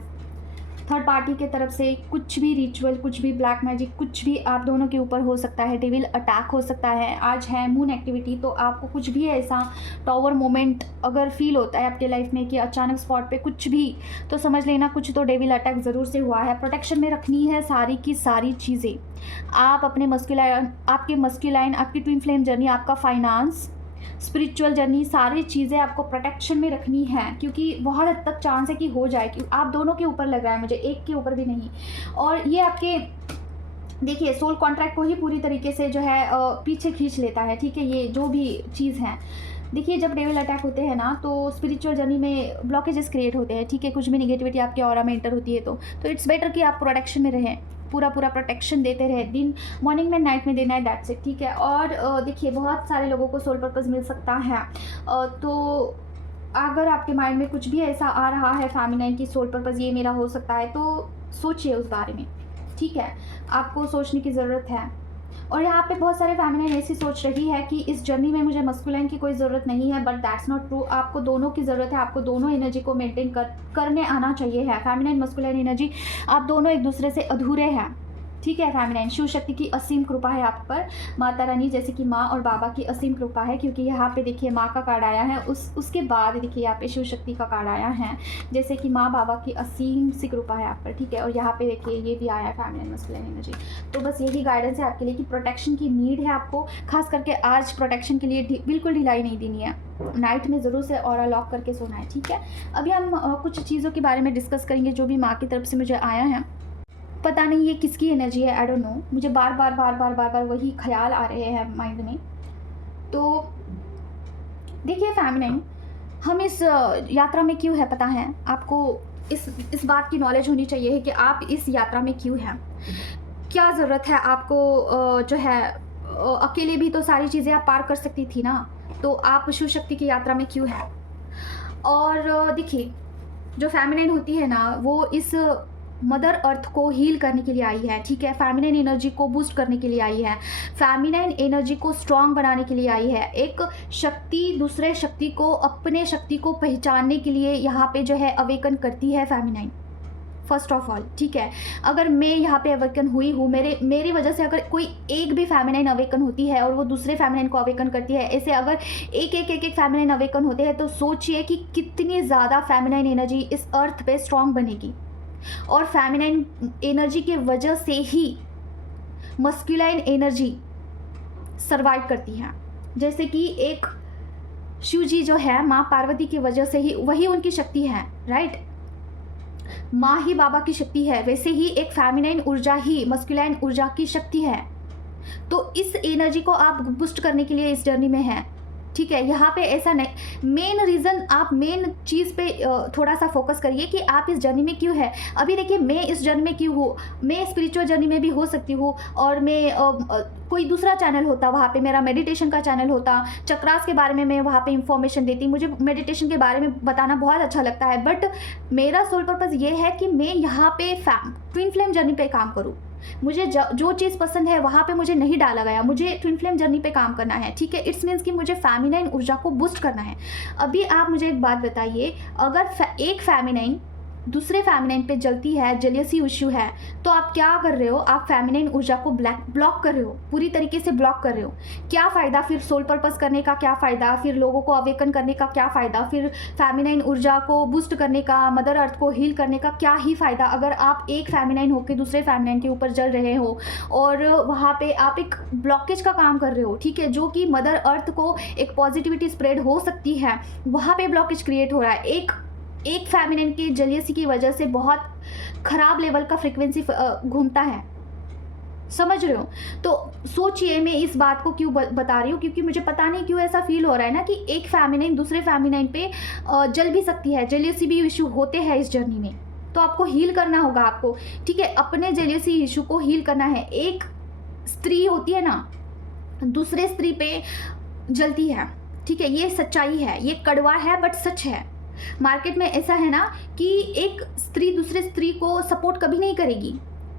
थर्ड पार्टी के तरफ से कुछ भी रिचुअल, कुछ भी ब्लैक मैजिक, कुछ भी आप दोनों के ऊपर हो सकता है। डेविल अटैक हो सकता है। आज है मून एक्टिविटी, तो आपको कुछ भी ऐसा टॉवर मोमेंट अगर फील होता है आपके लाइफ में कि अचानक स्पॉट पे कुछ भी, तो समझ लेना कुछ तो डेविल अटैक ज़रूर से हुआ है। प्रोटेक्शन में रखनी है सारी की सारी चीज़ें। आप अपने मस्कुलाइन, आपके मस्कुलाइन, आपकी ट्विन फ्लेम जर्नी, आपका फाइनेंस, स्पिरिचुअल जर्नी, सारी चीज़ें आपको प्रोटेक्शन में रखनी है, क्योंकि बहुत हद तक चांस है कि हो जाए, कि आप दोनों के ऊपर लग रहा है मुझे, एक के ऊपर भी नहीं। और ये आपके देखिए सोल कॉन्ट्रैक्ट को ही पूरी तरीके से जो है पीछे खींच लेता है, ठीक है। ये जो भी चीज़ है, देखिए जब डेविल अटैक होते हैं ना, तो स्पिरिचुअल जर्नी में ब्लॉकेजेस क्रिएट होते हैं, ठीक है। कुछ भी निगेटिविटी आपके ऑरा में एंटर होती है तो इट्स बेटर कि आप प्रोटेक्शन में रहें, पूरा प्रोटेक्शन देते रहे, दिन मॉर्निंग में, नाइट में देना है, दैट्स इट, ठीक है। और देखिए बहुत सारे लोगों को सोल पर्पस मिल सकता है। तो अगर आपके माइंड में कुछ भी ऐसा आ रहा है फेमिनाइन की सोल पर्पस ये मेरा हो सकता है, तो सोचिए उस बारे में, ठीक है। आपको सोचने की ज़रूरत है। और यहाँ पे बहुत सारे फेमिनाइन ऐसी सोच रही है कि इस जर्नी में मुझे मस्कुलाइन की कोई ज़रूरत नहीं है, बट दैट्स नॉट ट्रू। आपको दोनों की ज़रूरत है, आपको दोनों एनर्जी को मेंटेन करने आना चाहिए है। फेमिनाइन मस्कुलाइन एनर्जी आप दोनों एक दूसरे से अधूरे हैं, ठीक है। फेमिनाइन शिव शक्ति की असीम कृपा है आप पर, माता रानी जैसे कि माँ और बाबा की असीम कृपा है, क्योंकि यहाँ पे देखिए माँ का कार्ड आया है, उसके बाद देखिए यहाँ पे शिव शक्ति का कार्ड आया है, जैसे कि माँ बाबा की असीम सी कृपा है आप पर, ठीक है। और यहाँ पे देखिए ये भी आया है फेमिनाइन मस्कुलाइन एनर्जी। तो बस यही गाइडेंस है आपके लिए कि प्रोटेक्शन की नीड है आपको, खास करके आज प्रोटेक्शन के लिए बिल्कुल ढिलाई नहीं देनी है। नाइट में ज़रूर से ऑरा लॉक करके सोना है, ठीक है। अभी हम कुछ चीज़ों के बारे में डिस्कस करेंगे जो भी माँ की तरफ से मुझे आया है। पता नहीं ये किसकी एनर्जी है, आई डोंट नो, मुझे बार बार वही ख्याल आ रहे हैं माइंड में। तो देखिए फेमिनाइन, हम इस यात्रा में क्यों है पता है आपको, इस बात की नॉलेज होनी चाहिए है कि आप इस यात्रा में क्यों हैं, क्या ज़रूरत है आपको। जो है अकेले भी तो सारी चीज़ें आप पार कर सकती थी ना, तो आप शिव शक्ति की यात्रा में क्यों हैं। और देखिए जो फेमिनाइन होती है ना, वो इस मदर अर्थ को हील करने के लिए आई है, ठीक है। फेमिनाइन एनर्जी को बूस्ट करने के लिए आई है, फेमिनाइन एनर्जी को स्ट्रॉन्ग बनाने के लिए आई है। एक शक्ति दूसरे शक्ति को, अपने शक्ति को पहचानने के लिए यहाँ पे जो है अवेकन करती है फेमिनाइन, फर्स्ट ऑफ ऑल, ठीक है। अगर मैं यहाँ पे अवेकन हुई हूँ, मेरी वजह से अगर कोई एक भी फेमिनाइन अवेकन होती है और वो दूसरे फेमिनाइन को अवेकन करती है, ऐसे अगर एक फेमिनाइन अवेकन होते हैं, तो सोचिए कि कितनी ज़्यादा फेमिनाइन एनर्जी इस अर्थ पे स्ट्रॉन्ग बनेगी। और फेमिनाइन एनर्जी की वजह से ही मस्कुलाइन एनर्जी सर्वाइव करती है। जैसे कि एक शिव जी जो है माँ पार्वती की वजह से ही, वही उनकी शक्ति है, राइट। माँ ही बाबा की शक्ति है, वैसे ही एक फेमिनाइन ऊर्जा ही मस्कुलाइन ऊर्जा की शक्ति है। तो इस एनर्जी को आप बूस्ट करने के लिए इस जर्नी में हैं, ठीक है। यहाँ पे ऐसा नहीं, मेन रीज़न आप मेन चीज़ पे थोड़ा सा फोकस करिए कि आप इस जर्नी में क्यों है। अभी देखिए मैं इस जर्नी में क्यों हूँ, मैं स्पिरिचुअल जर्नी में भी हो सकती हूँ, और मैं कोई दूसरा चैनल होता, वहाँ पे मेरा मेडिटेशन का चैनल होता, चक्रास के बारे में मैं वहाँ पे इंफॉर्मेशन देती, मुझे मेडिटेशन के बारे में बताना बहुत अच्छा लगता है। बट मेरा सोल पर्पस ये है कि मैं यहाँ पे ट्विन फ्लेम जर्नी पे काम करूँ। मुझे जो चीज़ पसंद है वहाँ पे मुझे नहीं डाला गया, मुझे ट्विन फ्लेम जर्नी पे काम करना है, ठीक है। इट्स मीन्स कि मुझे फेमिनाइन ऊर्जा को बूस्ट करना है। अभी आप मुझे एक बात बताइए, अगर एक फेमिनाइन दूसरे फेमिनाइन पे जलती है, जेलियसी इश्यू है, तो आप क्या कर रहे हो, आप फेमिनाइन ऊर्जा को ब्लॉक कर रहे हो, पूरी तरीके से ब्लॉक कर रहे हो। क्या फ़ायदा फिर सोल पर्पस करने का, क्या फ़ायदा फिर लोगों को अवेकन करने का, क्या फ़ायदा फिर फेमिनाइन ऊर्जा को बूस्ट करने का, मदर अर्थ को हील करने का, क्या ही फ़ायदा अगर आप एक फेमिनाइन होकर दूसरे फेमिनाइन के ऊपर जल रहे हो और वहाँ पे आप एक ब्लॉकेज का काम कर रहे हो, ठीक है, जो कि मदर अर्थ को एक पॉजिटिविटी स्प्रेड हो सकती है, वहाँ पे ब्लॉकेज क्रिएट हो रहा है। एक फेमिनाइन की जेलियसी की वजह से बहुत ख़राब लेवल का फ्रीक्वेंसी घूमता है, समझ रहे हो। तो सोचिए मैं इस बात को क्यों बता रही हूँ, क्योंकि मुझे पता नहीं क्यों ऐसा फील हो रहा है ना कि एक फेमिनाइन दूसरे फेमिनाइन पे जल भी सकती है, जेलियसी भी इशू होते हैं इस जर्नी में। तो आपको हील करना होगा आपको, ठीक है, अपने जेलियसी इशू को हील करना है। एक स्त्री होती है ना, दूसरे स्त्री पे जलती है, ठीक है, ये सच्चाई है, ये कड़वा है बट सच है। मार्केट में ऐसा है ना कि एक स्त्री दूसरे स्त्री को सपोर्ट कभी नहीं करेगी,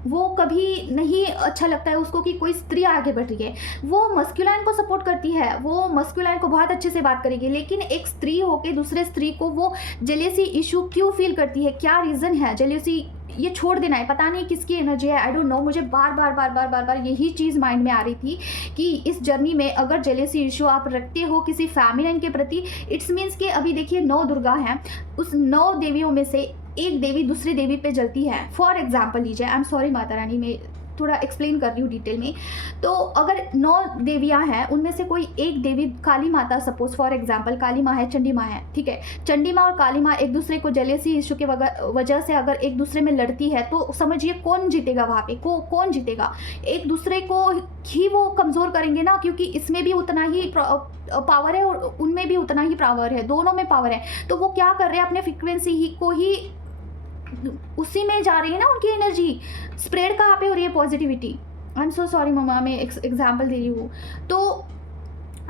वो कभी नहीं अच्छा लगता है उसको कि कोई स्त्री आगे बढ़ रही है, वो मस्कुलाइन को सपोर्ट करती है, वो मस्कुलाइन को बहुत अच्छे से बात करेगी। लेकिन एक स्त्री होके दूसरे स्त्री को वो जेलेसी इशू क्यों फील करती है, क्या रीज़न है जेलेसी ये छोड़ देना है। पता नहीं किसकी एनर्जी है, आई डोंट नो। मुझे बार बार यही चीज़ माइंड में आ रही थी कि इस जर्नी में अगर जेलेसी इशू आप रखते हो किसी फेमिनिन के प्रति, इट्स मीन्स कि अभी देखिए 9 दुर्गा हैं, उस 9 देवियों में से एक देवी दूसरी देवी पे जलती है। फॉर एग्जाम्पल लीजिए, I am sorry Mata Rani, में थोड़ा एक्सप्लेन कर रही हूँ डिटेल में। तो अगर 9 देवियाँ हैं, उनमें से कोई एक देवी, काली माता सपोज फॉर एग्जांपल, काली माँ है, चंडी माँ है, ठीक है। चंडी माँ और काली माँ एक दूसरे को जेलेसी इशू के वजह से अगर एक दूसरे में लड़ती है तो समझिए कौन जीतेगा वहाँ पे, कौन जीतेगा? एक दूसरे को ही वो कमज़ोर करेंगे ना, क्योंकि इसमें भी उतना ही पावर है और उनमें भी उतना ही पावर है, दोनों में पावर है। तो वो क्या कर रहे हैं, अपने फ्रिक्वेंसी ही को ही उसी में जा रही है ना, उनकी एनर्जी स्प्रेड कहाँ पे हो रही है, positivity. I am so sorry मम्मा, मैं एग्जाम्पल दे रही हूँ। तो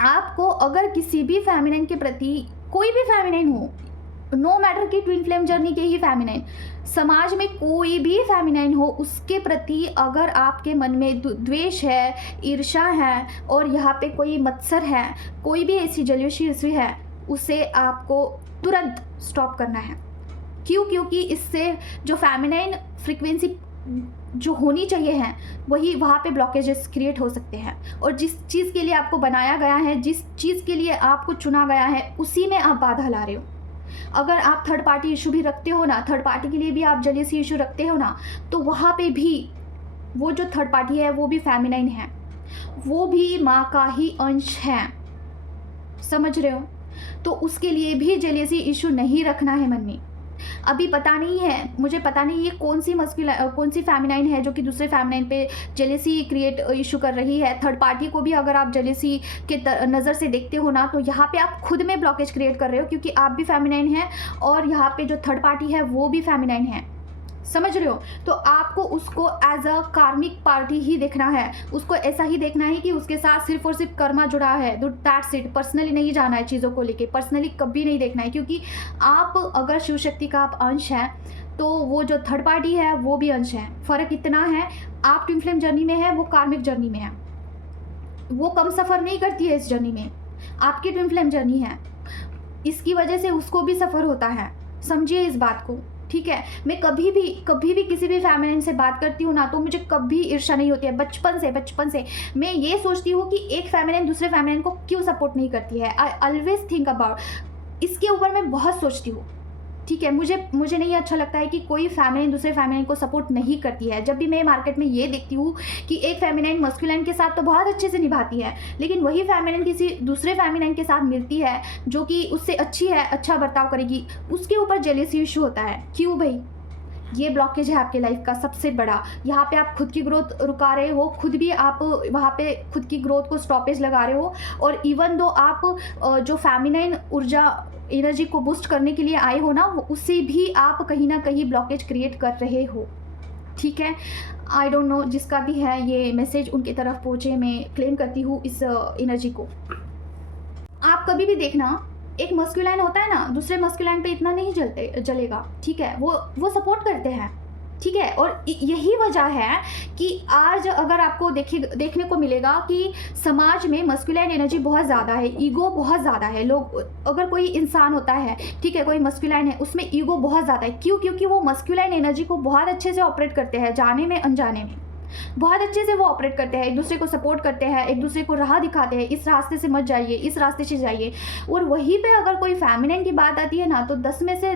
आपको अगर किसी भी फेमिनिन के प्रति, कोई भी फेमिनिन हो, नो मैटर कि ट्विन फ्लेम जर्नी के ही फेमिनिन, समाज में कोई भी फेमिनिन हो, उसके प्रति अगर आपके मन में द्वेष है, ईर्ष्या है और यहाँ पे कोई मत्सर है, कोई भी ऐसी जेलसी है, उसे आपको तुरंत स्टॉप करना है। क्यों? क्योंकि इससे जो फेमिनाइन फ्रीक्वेंसी जो होनी चाहिए है, वही वहाँ पे ब्लॉकेजेस क्रिएट हो सकते हैं। और जिस चीज़ के लिए आपको बनाया गया है, जिस चीज़ के लिए आपको चुना गया है, उसी में आप बाधा ला रहे हो। अगर आप थर्ड पार्टी इशू भी रखते हो ना, थर्ड पार्टी के लिए भी आप जेलेसी इशू रखते हो ना, तो वहाँ पे भी वो जो थर्ड पार्टी है वो भी फेमिनाइन है, वो भी माँ का ही अंश है, समझ रहे हो? तो उसके लिए भी जेलेसी इशू नहीं रखना है मन में। अभी पता नहीं है, मुझे पता नहीं ये कौन सी फेमिनाइन है जो कि दूसरे फेमिनाइन पे जेलेसी क्रिएट इशू कर रही है। थर्ड पार्टी को भी अगर आप जेलेसी के नज़र से देखते हो ना, तो यहाँ पे आप खुद में ब्लॉकेज क्रिएट कर रहे हो, क्योंकि आप भी फेमिनाइन हैं और यहाँ पे जो थर्ड पार्टी है वो भी फेमिनाइन है, समझ रहे हो? तो आपको उसको एज अ कार्मिक पार्टी ही देखना है, उसको ऐसा ही देखना है कि उसके साथ सिर्फ और सिर्फ कर्मा जुड़ा है, दैट्स इट। पर्सनली नहीं जाना है चीज़ों को लेके, पर्सनली कभी नहीं देखना है, क्योंकि आप अगर शिव शक्ति का आप अंश हैं तो वो जो थर्ड पार्टी है वो भी अंश है। फ़र्क इतना है, आप ट्विन फ्लेम जर्नी में है, वो कार्मिक जर्नी में है। वो कम सफ़र नहीं करती है इस जर्नी में, आपकी ट्विन फ्लेम जर्नी है, इसकी वजह से उसको भी सफ़र होता है, समझिए इस बात को, ठीक है। मैं कभी भी किसी भी फेमिनिन से बात करती हूँ ना, तो मुझे कभी ईर्ष्या नहीं होती है। बचपन से मैं ये सोचती हूँ कि एक फेमिनिन दूसरे फेमिनिन को क्यों सपोर्ट नहीं करती है। आई ऑलवेज थिंक अबाउट, इसके ऊपर मैं बहुत सोचती हूँ, ठीक है। मुझे नहीं अच्छा लगता है कि कोई फेमिनिन दूसरे फेमिनिन को सपोर्ट नहीं करती है। जब भी मैं मार्केट में ये देखती हूँ कि एक फेमिनिन मस्कुलिन के साथ तो बहुत अच्छे से निभाती है, लेकिन वही फेमिनिन किसी दूसरे फेमिनिन के साथ मिलती है जो कि उससे अच्छी है, अच्छा बर्ताव करेगी, उसके ऊपर जेलेसी इशू होता है। क्यों भाई? ये ब्लॉकेज है आपके लाइफ का सबसे बड़ा। यहाँ पे आप खुद की ग्रोथ रुका रहे हो, खुद भी आप वहाँ पे खुद की ग्रोथ को स्टॉपेज लगा रहे हो, और इवन दो आप जो फेमिनाइन ऊर्जा एनर्जी को बूस्ट करने के लिए आए हो ना, उससे भी आप कहीं ना कहीं ब्लॉकेज क्रिएट कर रहे हो, ठीक है। आई डोंट नो, जिसका भी है ये मैसेज उनकी तरफ पहुँचे, मैं क्लेम करती हूँ इस एनर्जी को। आप कभी भी देखना, एक मस्कुलाइन होता है ना, दूसरे मस्कुलाइन पे इतना नहीं जलेगा, ठीक है। वो सपोर्ट करते हैं, ठीक है। और यही वजह है कि आज अगर आपको देखने को मिलेगा कि समाज में मस्कुलाइन एनर्जी बहुत ज़्यादा है, ईगो बहुत ज़्यादा है। लोग, अगर कोई इंसान होता है, ठीक है, कोई मस्कुलाइन है, उसमें ईगो बहुत ज़्यादा है। क्यों? क्योंकि वो मस्कुलाइन एनर्जी को बहुत अच्छे से ऑपरेट करते हैं, जाने में अनजाने में बहुत अच्छे से वो ऑपरेट करते हैं, एक दूसरे को सपोर्ट करते हैं, एक दूसरे को राह दिखाते हैं, इस रास्ते से मत जाइए, इस रास्ते से जाइए। और वहीं पे अगर कोई फेमिनिन की बात आती है ना, तो 10 में से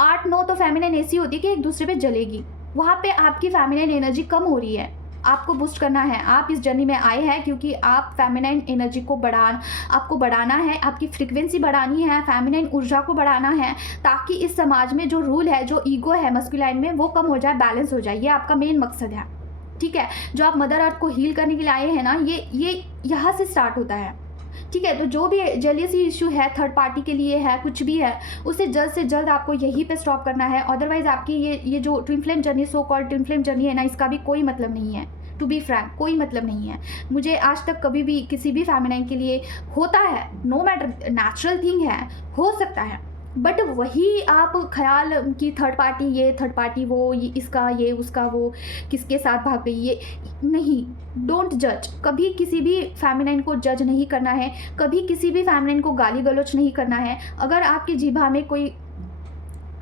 8-9 तो फेमिनिन ऐसी होती है कि एक दूसरे पे जलेगी। वहाँ पे आपकी फेमिनिन एनर्जी कम हो रही है, आपको बूस्ट करना है। आप इस जर्नी में आए हैं क्योंकि आप फेमिनाइन एनर्जी को आपको बढ़ाना है, आपकी फ्रीक्वेंसी बढ़ानी है, फेमिनाइन ऊर्जा को बढ़ाना है, ताकि इस समाज में जो रूल है, जो ईगो है मस्कुलाइन में, वो कम हो जाए, बैलेंस हो जाए। ये आपका मेन मकसद है, ठीक है। जो आप मदर अर्थ को हील करने के लिए आए हैं ना, ये यहाँ से स्टार्ट होता है, ठीक है। तो जो भी जेलियसी इशू है, थर्ड पार्टी के लिए है, कुछ भी है, उसे जल्द से जल्द आपको यहीं पे स्टॉप करना है। अदरवाइज आपकी ये जो twin flame journey, so called twin flame journey है ना, इसका भी कोई मतलब नहीं है। टू बी फ्रैंक, कोई मतलब नहीं है। मुझे आज तक कभी भी किसी भी फेमिनाइन के लिए होता है, नो मैटर, नेचुरल थिंग है, हो सकता है, बट वही आप ख्याल कि थर्ड पार्टी ये, थर्ड पार्टी वो, ये इसका ये, उसका वो, किसके साथ भाग गई, ये नहीं। डोंट जज, कभी किसी भी फेमिनाइन को जज नहीं करना है, कभी किसी भी फेमिनाइन को गाली गलौज नहीं करना है। अगर आपकी जीभा में कोई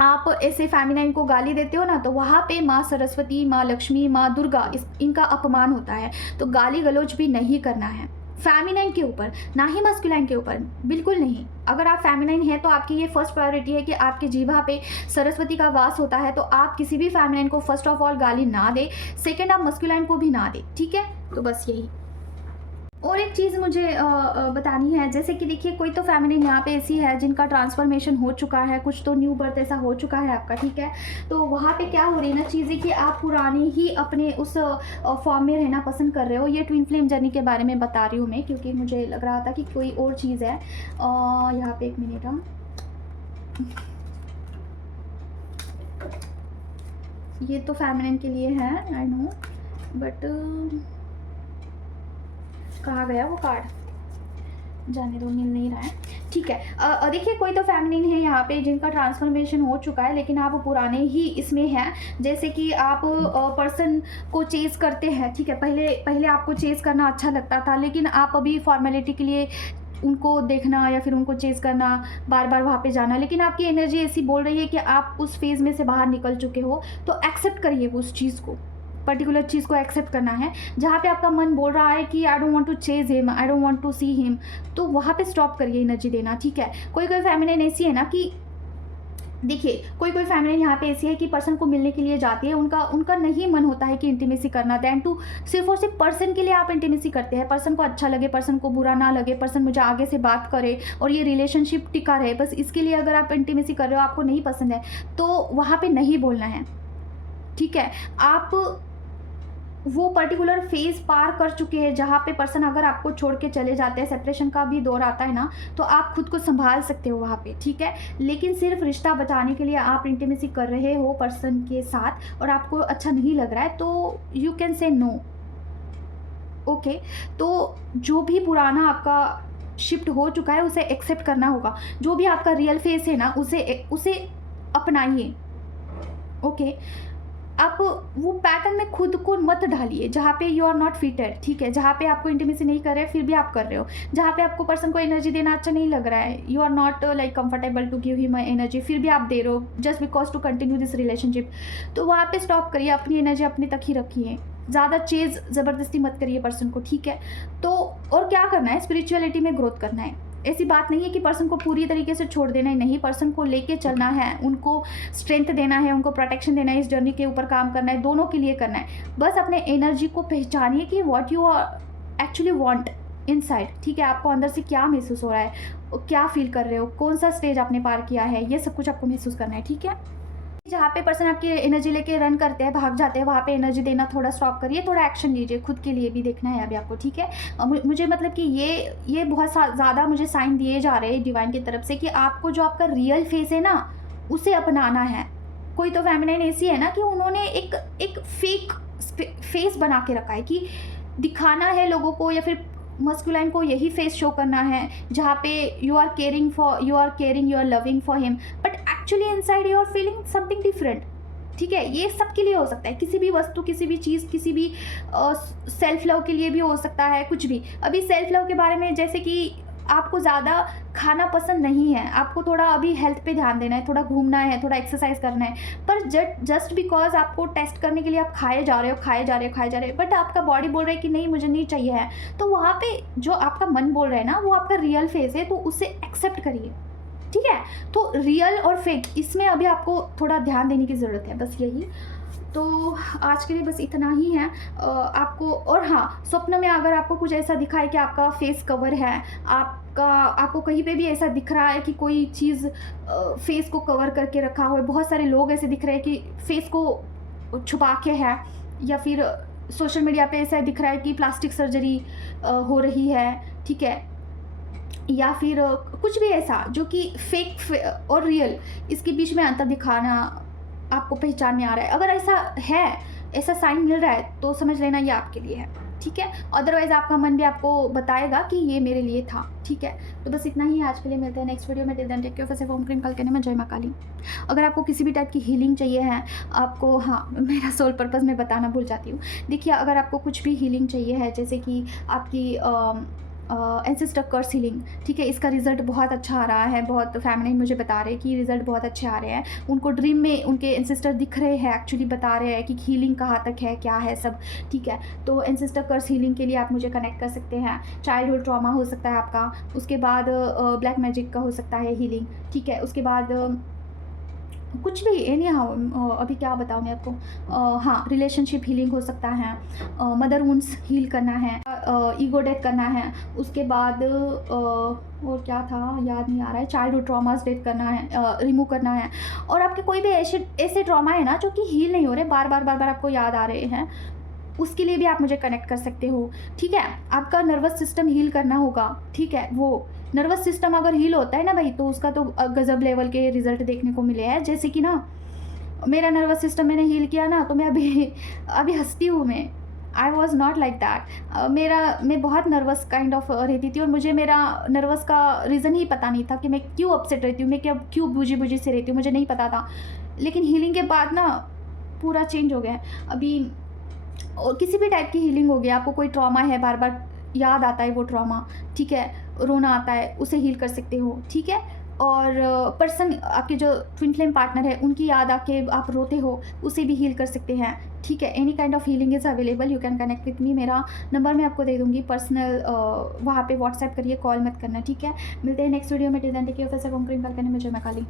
आप ऐसे फेमिनाइन को गाली देते हो ना, तो वहाँ पे माँ सरस्वती, माँ लक्ष्मी, माँ दुर्गा इनका अपमान होता है। तो गाली गलौज भी नहीं करना है फेमिनाइन के ऊपर, ना ही मस्कुलाइन के ऊपर, बिल्कुल नहीं। अगर आप फेमिनाइन हैं तो आपकी ये फर्स्ट प्रायोरिटी है कि आपकी जीभा पे सरस्वती का वास होता है, तो आप किसी भी फेमिनाइन को फर्स्ट ऑफ ऑल गाली ना दे, सेकेंड आप मस्कुलाइन को भी ना दे, ठीक है। तो बस यही। और एक चीज़ मुझे बतानी है, जैसे कि देखिए कोई तो फैमिली यहाँ पे ऐसी है जिनका ट्रांसफॉर्मेशन हो चुका है, कुछ तो न्यू बर्थ ऐसा हो चुका है आपका, ठीक है। तो वहाँ पे क्या हो रही है ना चीज़ें कि आप पुराने ही अपने उस फॉर्म में रहना पसंद कर रहे हो। ये ट्विन फ्लेम जर्नी के बारे में बता रही हूँ मैं, क्योंकि मुझे लग रहा था कि कोई और चीज़ है। यहाँ पे एक मिनट, हाँ, ये तो फेमिनिन के लिए है, आई नो, बट कहाँ गया वो कार्ड, जाने दो, मिल नहीं रहा है, ठीक है। देखिए कोई तो फेमिनिन है यहाँ पे जिनका ट्रांसफॉर्मेशन हो चुका है, लेकिन आप पुराने ही इसमें हैं। जैसे कि आप पर्सन को चेज़ करते हैं, ठीक है। पहले पहले आपको चेज़ करना अच्छा लगता था, लेकिन आप अभी फॉर्मेलिटी के लिए उनको देखना या फिर उनको चेज़ करना, बार बार वहाँ पे जाना, लेकिन आपकी एनर्जी ऐसी बोल रही है कि आप उस फेज़ में से बाहर निकल चुके हो। तो एक्सेप्ट करिए उस चीज़ को, पर्टिकुलर चीज़ को एक्सेप्ट करना है। जहाँ पे आपका मन बोल रहा है कि I don't want to chase him, I don't want to see him, तो वहाँ पे स्टॉप करिए एनर्जी देना, ठीक है। कोई कोई फेमिनिन ऐसी है ना कि देखिए कोई कोई फेमिनिन यहाँ पे ऐसी है कि पर्सन को मिलने के लिए जाती है, उनका नहीं मन होता है कि इंटीमेसी करना, दैन टू सिर्फ और सिर्फ पर्सन के लिए आप इंटीमेसी करते हैं। पर्सन को अच्छा लगे, पर्सन को बुरा ना लगे, पर्सन मुझे आगे से बात करे और ये रिलेशनशिप टिका रहे, बस इसके लिए अगर आप इंटीमेसी कर रहे हो, आपको नहीं पसंद है, तो वहाँ पे नहीं बोलना है, ठीक है। आप वो पर्टिकुलर फेज़ पार कर चुके हैं जहाँ पे पर्सन अगर आपको छोड़ के चले जाते हैं, सेपरेशन का भी दौर आता है ना, तो आप खुद को संभाल सकते हो वहाँ पे, ठीक है। लेकिन सिर्फ रिश्ता बचाने के लिए आप इंटीमेसी कर रहे हो पर्सन के साथ और आपको अच्छा नहीं लग रहा है, तो you can say no, okay. तो जो भी पुराना आपका शिफ्ट हो चुका है उसे एक्सेप्ट करना होगा। जो भी आपका रियल फेस है ना, उसे अपनाइए, ओके। आप वो पैटर्न में खुद को मत ढालिए जहाँ पे यू आर नॉट फिटेड, ठीक है। जहाँ पे आपको इंटीमेसी नहीं कर रहे फिर भी आप कर रहे हो, जहाँ पे आपको पर्सन को एनर्जी देना अच्छा नहीं लग रहा है, you are not like comfortable to give him energy, फिर भी आप दे रहे हो just because to continue this relationship, तो वहाँ पे स्टॉप करिए, अपनी एनर्जी अपने तक ही रखिए, ज़्यादा चेज ज़बरदस्ती मत करिए पर्सन को, ठीक है। तो और क्या करना है, स्पिरिचुअलिटी में ग्रोथ करना है। ऐसी बात नहीं है कि पर्सन को पूरी तरीके से छोड़ देना है, नहीं, पर्सन को लेके चलना है, उनको स्ट्रेंथ देना है, उनको प्रोटेक्शन देना है, इस जर्नी के ऊपर काम करना है, दोनों के लिए करना है। बस अपने एनर्जी को पहचानिए कि what you actually want inside, ठीक है। आपको अंदर से क्या महसूस हो रहा है, क्या फील कर रहे हो, कौन सा स्टेज आपने पार किया है, ये सब कुछ आपको महसूस करना है, ठीक है। जहाँ पे पर्सन आपकी एनर्जी लेके रन करते हैं, भाग जाते हैं, वहाँ पे एनर्जी देना थोड़ा स्टॉप करिए, थोड़ा एक्शन लीजिए, खुद के लिए भी देखना है अभी आपको, ठीक है। मुझे मतलब कि ये बहुत ज़्यादा मुझे साइन दिए जा रहे हैं डिवाइन की तरफ से कि आपको जो आपका रियल फेस है ना, उसे अपनाना है। कोई तो फेमिनिन ऐसी है ना कि उन्होंने एक फेक फेस बना के रखा है कि दिखाना है लोगों को, या फिर मस्कुलाइन को यही फेस शो करना है जहाँ पे you are caring, you are loving for him, but actually inside you are feeling something different, ठीक है। ये सबके लिए हो सकता है, किसी भी वस्तु, किसी भी चीज़, किसी भी सेल्फ लव के लिए भी हो सकता है, कुछ भी। अभी सेल्फ लव के बारे में, जैसे कि आपको ज़्यादा खाना पसंद नहीं है, आपको थोड़ा अभी हेल्थ पे ध्यान देना है, थोड़ा घूमना है, थोड़ा एक्सरसाइज करना है, पर जस्ट बिकॉज आपको टेस्ट करने के लिए आप खाए जा रहे हो, बट आपका बॉडी बोल रहा है कि नहीं मुझे नहीं चाहिए है, तो वहाँ पे जो आपका मन बोल रहा है ना, वो आपका रियल फेस है, तो उसे एक्सेप्ट करिए, ठीक है। तो रियल और फेक, इसमें अभी आपको थोड़ा ध्यान देने की ज़रूरत है, बस यही। तो आज के लिए बस इतना ही है आपको। और हाँ, स्वप्न में अगर आपको कुछ ऐसा दिखा है कि आपका फेस कवर है, आपको कहीं पे भी ऐसा दिख रहा है कि कोई चीज़ फेस को कवर करके रखा हुआ है, बहुत सारे लोग ऐसे दिख रहे हैं कि फेस को छुपा के है, या फिर सोशल मीडिया पे ऐसा दिख रहा है कि प्लास्टिक सर्जरी हो रही है, ठीक है, या फिर कुछ भी ऐसा जो कि फेक और रियल, इसके बीच में अंतर दिखाना आपको पहचानने आ रहा है। अगर ऐसा है, ऐसा साइन मिल रहा है, तो समझ लेना ये आपके लिए है, ठीक है। अदरवाइज़ आपका मन भी आपको बताएगा कि ये मेरे लिए था, ठीक है। तो बस इतना ही आज के लिए, मिलते हैं नेक्स्ट वीडियो में। Till then take care, for ओम क्रीम कल कहने में जय माँ काली। अगर आपको किसी भी टाइप की हीलिंग चाहिए है, आपको, हाँ, मेरा सोल पर्पस मैं बताना भूल जाती हूँ। देखिए, अगर आपको कुछ भी हीलिंग चाहिए है, जैसे कि आपकी एंसेस्टर कर्स हीलिंग, ठीक है, इसका रिज़ल्ट बहुत अच्छा आ रहा है। बहुत फैमिली मुझे बता रहे हैं कि रिज़ल्ट बहुत अच्छे आ रहे हैं। उनको ड्रीम में उनके एंसेस्टर दिख रहे हैं, एक्चुअली बता रहे हैं कि हीलिंग कहाँ तक है, क्या है सब, ठीक है। तो एंसेस्टर कर्स हीलिंग के लिए आप मुझे कनेक्ट कर सकते हैं। चाइल्डहुड ट्रॉमा हो सकता है आपका, उसके बाद ब्लैक मैजिक का हो सकता है हीलिंग, ठीक है। उसके बाद कुछ भी एनी हाउ, अभी क्या बताऊँ मैं आपको, हाँ, रिलेशनशिप हीलिंग हो सकता है, मदर वुंड्स हील करना है, ईगो डेथ करना है, उसके बाद और क्या था याद नहीं आ रहा है, चाइल्डहुड ट्रॉमास डेथ करना है, रिमूव करना है। और आपके कोई भी ऐसे ऐसे ट्रॉमा है ना जो कि हील नहीं हो रहे, बार बार आपको याद आ रहे हैं, उसके लिए भी आप मुझे कनेक्ट कर सकते हो, ठीक है। आपका नर्वस सिस्टम हील करना होगा, ठीक है। वो नर्वस सिस्टम अगर हील होता है ना भाई, तो उसका तो गज़ब लेवल के रिज़ल्ट देखने को मिले हैं। जैसे कि ना, मेरा नर्वस सिस्टम मैंने हील किया ना, तो मैं अभी अभी हँसती हूँ मैं। I was not like that. मैं बहुत नर्वस काइंड ऑफ रहती थी, और मुझे मेरा नर्वस का रीज़न ही पता नहीं था कि मैं क्यों अपसेट रहती हूँ, मैं क्यों बूझी से रहती हूँ, मुझे नहीं पता था। लेकिन हीलिंग के बाद ना पूरा चेंज हो गया है। अभी और किसी भी टाइप की हीलिंग होगी, आपको कोई ट्रॉमा है, बार-बार याद आता है वो ट्रॉमा, ठीक है, रोना आता है, उसे हील कर सकते हो, ठीक है। और पर्सन आपके जो ट्विन फ्लेम पार्टनर है, उनकी याद आके आप रोते हो, उसे भी हील कर सकते हैं, ठीक है। Any kind of healing is available, you can connect with me. मेरा नंबर मैं आपको दे दूँगी पर्सनल, वहाँ पे व्हाट्सएप करिए, कॉल मत करना, ठीक है। मिलते हैं नेक्स्ट वीडियो में। Till then take care of yourself, करने में जय मां काली।